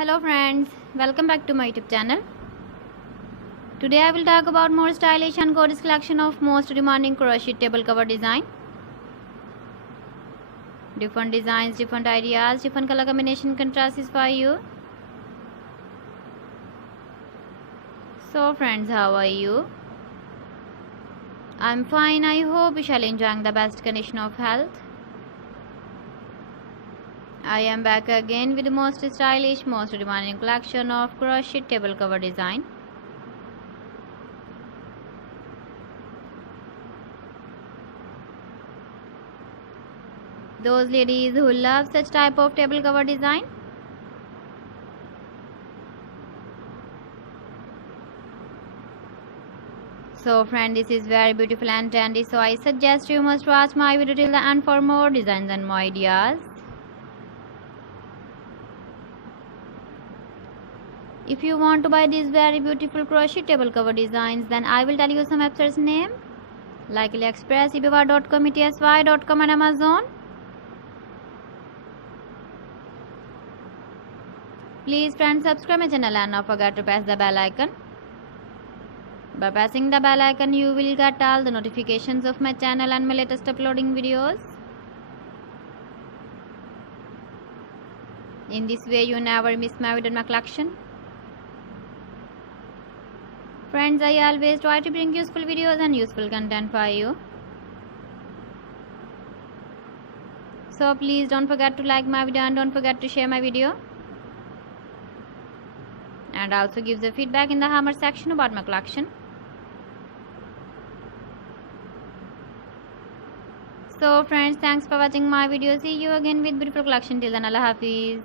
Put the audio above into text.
Hello friends, welcome back to my YouTube channel. Today I will talk about more stylish and gorgeous collection of most demanding crochet table cover design. Different designs, different ideas, different color combination contrasts for you. So friends, how are you? I'm fine. I hope you shall enjoying the best condition of health. I am back again with the most stylish, most demanding collection of crochet table cover design. Those ladies who love such type of table cover design, so friend, this is very beautiful and trendy, so I suggest you must watch my video till the end for more designs and more ideas. If you want to buy these very beautiful crochet table cover designs, then I will tell you some websites name like AliExpress, eBay.com, ETSY.com and Amazon. Please friends, subscribe my channel and not forget to press the bell icon. By pressing the bell icon, you will get all the notifications of my channel and my latest uploading videos. In this way, you never miss my video in my collection. Friends, I always try to bring useful videos and useful content for you. So please don't forget to like my video and don't forget to share my video. And also give the feedback in the comment section about my collection. So friends, thanks for watching my video. See you again with beautiful collection. Till then, Allah Hafiz.